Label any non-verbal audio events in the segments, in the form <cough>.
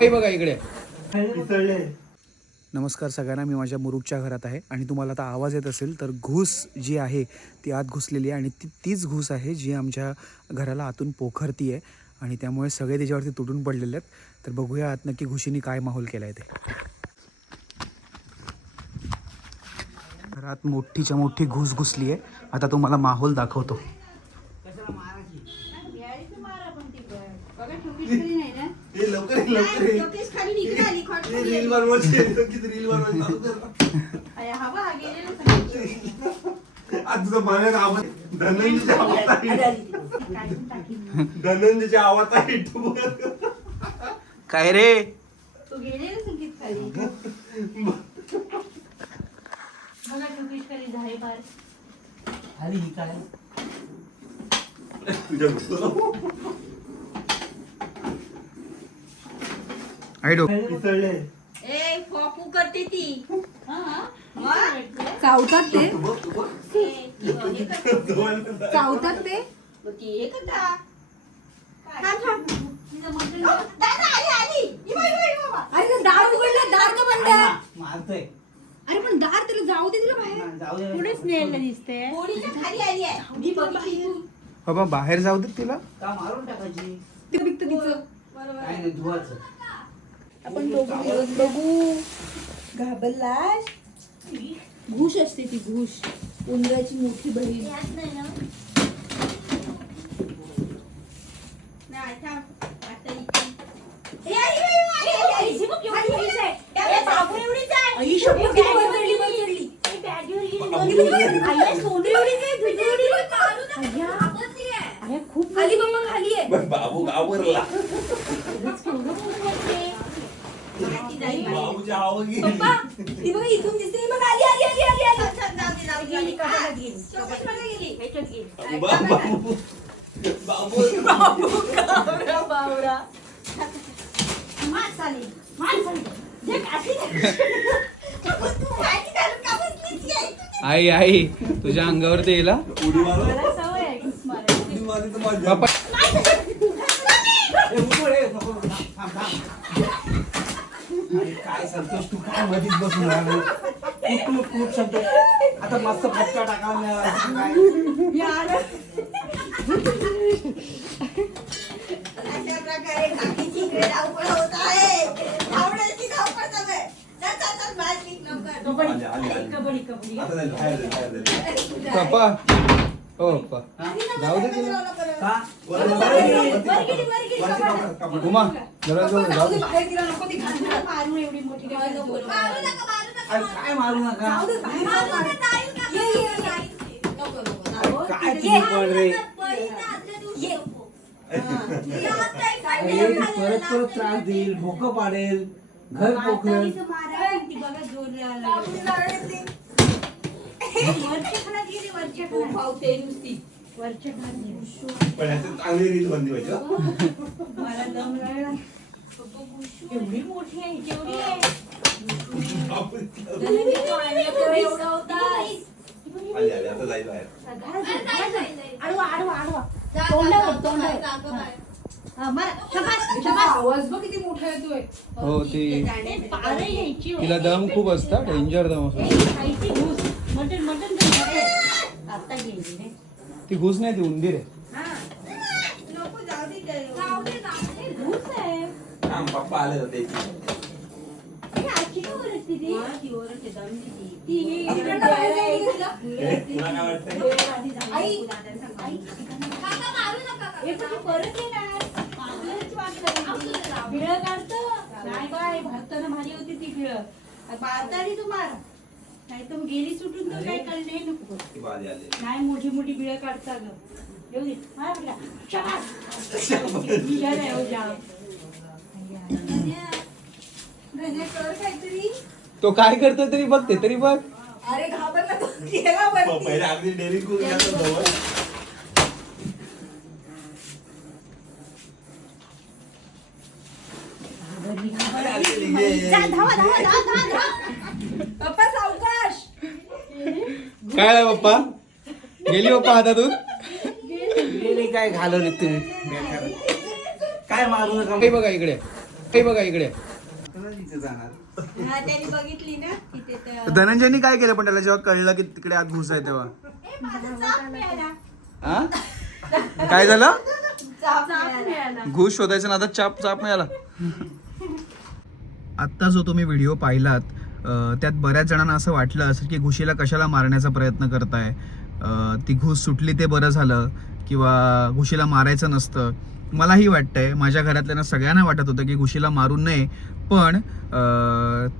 हे बघा इकडे. पिसळले नमस्कार सगळ्यांना मी माझ्या मुरुगच्या घरात आहे आणि तुम्हाला आता आवाज येत असेल तर घूस जी आहे ती आत घुसलेली आहे आणि ती तीच घूस आहे जी आमच्या घराला आतून पोखरती आहे आणि त्यामुळे सगळे त्याच्यावरती तुटून पडलेले आहेत. तर बघूया आत नक्की घुशीने काय माहोल केला आहे ते. घरात मोठीच्या मोठी घुस घुसली आहे आता तुम्हाला माहोल दाखवतो. हे लवकर ये, लवकर ये. हे रील बनवायची आहे. किती रील बनवायची चालू कर. आज तुझं पाण्यात आवाज धनंजयच्या आवाज आहे धनंजयच्या आवाज आहे तू बघ. काय रे तुझ्या आई डो पिसळले. ए फॉकू करते ती. चावतात ते? चावतात ते? ती हे करता. थांब, थांब. दादा आली आली. ये बाई, बाई, बाबा. अरे ते दार उघडलं दार का बंद आहे? मारतोय. अरे पण दार त्याला जाऊ दे तिला बाहेर. जाऊ दे. पोळीच्या खाली आली आहे. मी बघितली. तू. बाबा बाहेर जाऊ दे तिला? का मारून टाकायची? ते पिकत तिचं. काय नाही धुवायचं आपण बघू दिवस बघू. घाबरलास? घुश असते ती घुश उंदराची मोठी बहीण नाही, थांब. आता इथे. ए, आई, बाई, बाई, आली, आली, आली. खाली, खाली. त्याला बाबू एवढीच आहे. आई, शपथ, बॅग किती वर वर चढली, वर गेली. चढली. ए, बॅग वर गेली. आई, सोनं एवढीच आहे, तुझी एवढी नाही. मारू नका. आपत्ती आहे. अरे खूप खाली मम्मा खाली आहे बघ, बाबू गावरला माहिती नाही, माहिती. बाबूच्या आवाज गेली. पप्पा ती बघा इथून दिसते ही बघ आली आली आली आली आली चल, चल, जाऊ दे, जाऊ दे. गेली, कपाटात गेली. शोकेसमध्ये गेली. ह्याच्यात गेली. बा- बाबू बाबू बावरा मार चालेल. मार चालेल. जे काठी नाही. कापूस तू माहिती घालून कापूस किती आहे? आई आई तुझ्या अंगावर ते येला उडी मारो सवय आहे घुस मारायची. उडी मारली तर माझ्या बापा ए, उठू रे, नको, नको, थांब, थांब. अरे, काय संतोष तू काय मधीच बसून राहिला. कुठ कुठ कुठ संतोष आता मस्त फटका टाकावा आली. कबड्डी कबड्डी. हो पप्पा? जाऊ दे तिला. का. उमा जरा जाऊ दे. मारू नका, अरे काय मारू. काय. तुम्ही पण रे. अरे, परत परत त्रास देईल भोकं पाडेल घर पोखरेल <laughs> नुसती वरच्या. पण ह्याच्यात चांगली रील बनली पाहिजे हं. मला दम लागला. एवढी मोठी आहे केवढी आहे बापू. एवढा होता आली, आली, आता जाईल बाहेर. आडवा आडवा आडवा तोंडावर तोंडावर हा, मारा. शबास, शबास. आवाज बघ किती मोठा येतोय हो ती ए, पारं घ्यायची हो. तिला दम खूप असता डेंजर दम असतो खायची घुस. मटण मटण दे, मटण. आता गेली रे ती घुस नाही ती उंदीर आहे. थांब, पप्पा आले होते? तुला काय वाटतंय? भारतानं भारी होती ती मार. नाही तर गेली सुटून तर काही कळलं? नाही मोठी मोठी बिळं काढता ग. येऊ दे. शाबास. बिळं नाही हो तो काय करतो तरी बघते तरी बघ. अरे घाबरला तो. गेला वरती. पहिले अगदी डेअरी करून गेला जवळ अरे, अरे, ये. जा, धावा धावा धावा धावा धावा. पप्पा सावकाश काय आहे पप्पा? गेली पप्पा हातातून? गेली काय घालवली तुम्ही? बेकार. काय मारू नका काही बघा इकडे. काही बघा इकडे. तिथे जाणार? हा त्यांनी बघितली ना तिथे त्या- धनंजयनी काय केलं पण त्याला जेव्हा कळलं की तिकडे आत घुस आहे तेव्हा? ए, माझा चाप मिळाला. हा? काय झालं? चाप मिळाला. घुस शोधायचं ना आता चाप चाप मिळाला. आत्ता जो तुम्ही व्हिडिओ पाहिलात. त्यात बऱ्याच जणांना असं वाटलं असेल की घुशीला कशाला मारण्याचा प्रयत्न करताय? ती घुस सुटली ते बरं झालं किंवा घुशीला मारायचं नसतं? मलाही वाटतंय माझ्या घरातल्यांना सगळ्यांना वाटत होतं की घुशीला मारू नये पण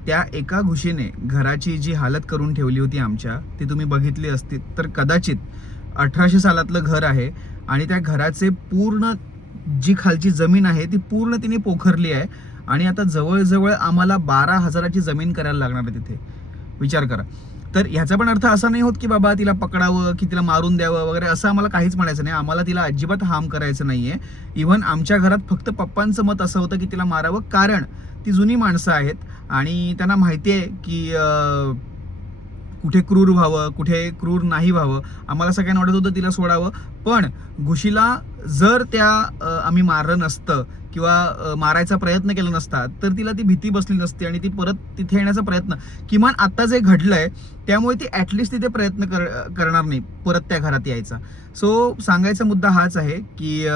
त्या एका घुशीने घराची जी हालत करून ठेवली होती आमच्या ती तुम्ही बघितली असती तर कदाचित अठराशे सालातलं घर आहे आणि त्या घराचे पूर्ण जी खालची जमीन आहे ती पूर्ण तिने पोखरली आहे. आणि आता जवळजवळ आम्हाला बारा हजाराची जमीन करायला लागणार आहे तिथे. विचार करा. तर ह्याचा पण अर्थ असा नाही होत की बाबा तिला पकडावं की तिला मारून द्यावं वगैरे असं आम्हाला काहीच म्हणायचं नाही. आम्हाला तिला अजिबात हार्म करायचं नाही आहे इव्हन आमच्या घरात फक्त पप्पांचं मत असं होतं की तिला मारावं कारण ती जुनी माणसं आहेत आणि त्यांना माहिती आहे की कुठे क्रूर व्हावं कुठे क्रूर नाही व्हावं. आम्हाला सगळ्यांना वाटत होतं तिला सोडावं. पण घुशीला जर त्या आम्ही मारलं नसतं किंवा मारायचा प्रयत्न केला नसता तर तिला ती भीती बसली नसती आणि ती परत तिथे येण्याचा प्रयत्न. किमान आता जे घडलंय त्यामुळे ती ॲटलिस्ट तिथे प्रयत्न कर करणार नाही परत त्या घरात यायचा. सो सांगायचा मुद्दा हाच आहे की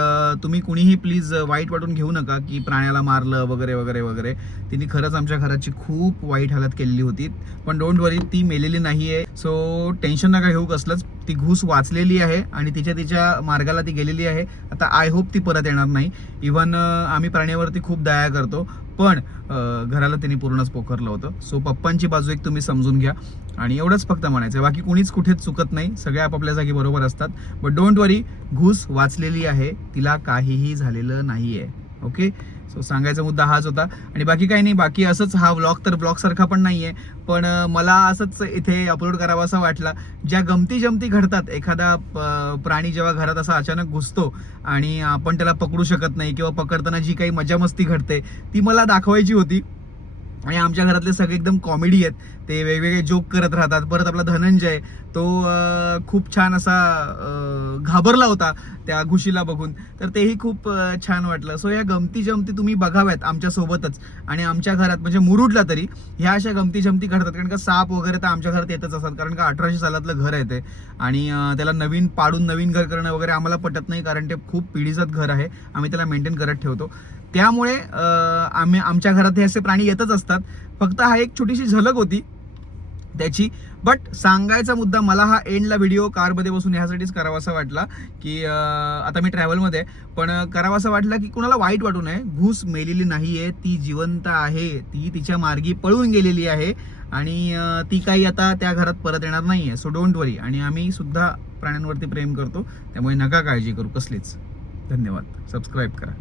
तुम्ही कुणीही प्लीज वाईट वाटून घेऊ नका की प्राण्याला मारलं वगैरे वगैरे वगैरे. तिने खरंच आमच्या घराची खूप वाईट हालत केलेली होती. पण डोंट वरी ती मेलेली नाही आहे सो टेन्शन नका घेऊ कसलंच. ती घूस वाचलेली आहे आणि तिच्या तिच्या मार्गाला ती गेलेली आहे. आता आय होप ती परत येणार नाही. इवन आम्ही प्राण्यावरती खूप दया करतो. पण घराला तिने पूर्णच पोखरलं होतं. सो पप्पांची बाजू एक तुम्ही समजून घ्या. आणि एवढंच फक्त म्हणायचं आहे बाकी कुणीच कुठेच चुकत नाही. सगळे आपापल्या जागी बरोबर असतात. बट डोंट वरी घूस वाचलेली आहे. तिला काहीही झालेलं नाही आहे ओके सो सांगायचा मुद्दा हाच होता. आणि बाकी काही नाही. बाकी असंच हा व्लॉग तर ब्लॉगसारखा पण नाही आहे पण मला असंच इथे अपलोड करावा असा वाटला. ज्या गमती जमती घडतात एखादा प- प्राणी जेव्हा घरात असा अचानक घुसतो आणि आपण त्याला पकडू शकत नाही किंवा पकडताना जी काही मजा मस्ती घडते ती मला दाखवायची होती. आणि आमच्या घरातले सगळे एकदम कॉमेडी आहेत. ते वेगवेगळे जोक करत राहतात. परत आपला धनंजय तो खूप छान असा घाबरला होता त्या घुशीला बघून. तर तेही खूप छान वाटलं. सो या गमती जमती तुम्ही बघाव्यात आमच्या सोबतच आणि आमच्या घरात म्हणजे मुरुडला तरी ह्या अशा गमती जमती घडतात. कारण का साप वगैरे तर आमच्या घरात येतच असतात. कारण का अठराशे सालातलं घर आहे ते. आणि त्याला नवीन पाडून नवीन घर करणं वगैरे आम्हाला पटत नाही कारण ते खूप पिढीजात घर आहे. आम्ही त्याला मेंटेन करत ठेवतो. त्यामुळे आम्ही आमच्या घरात हे असे प्राणी येतच असतात. फक्त हा एक छोटीशी झलक होती. त्याची. बट सांगायचा मुद्दा मला हा एंडला व्हिडिओ कारमध्ये बसून ह्यासाठीच करावासा वाटला की आता मी ट्रॅव्हलमध्ये आहे, पण करावासा वाटला की कुणाला वाईट वाटू नये. घूस मेलेली नाही आहे ती जिवंत आहे ती तिच्या मार्गी पळून गेलेली आहे आणि ती काही आता त्या घरात परत येणार नाही आहे सो डोंट वरी आणि आम्ही सुद्धा प्राण्यांवरती प्रेम करतो त्यामुळे नका काळजी करू कसलीच. धन्यवाद. सबस्क्राईब करा.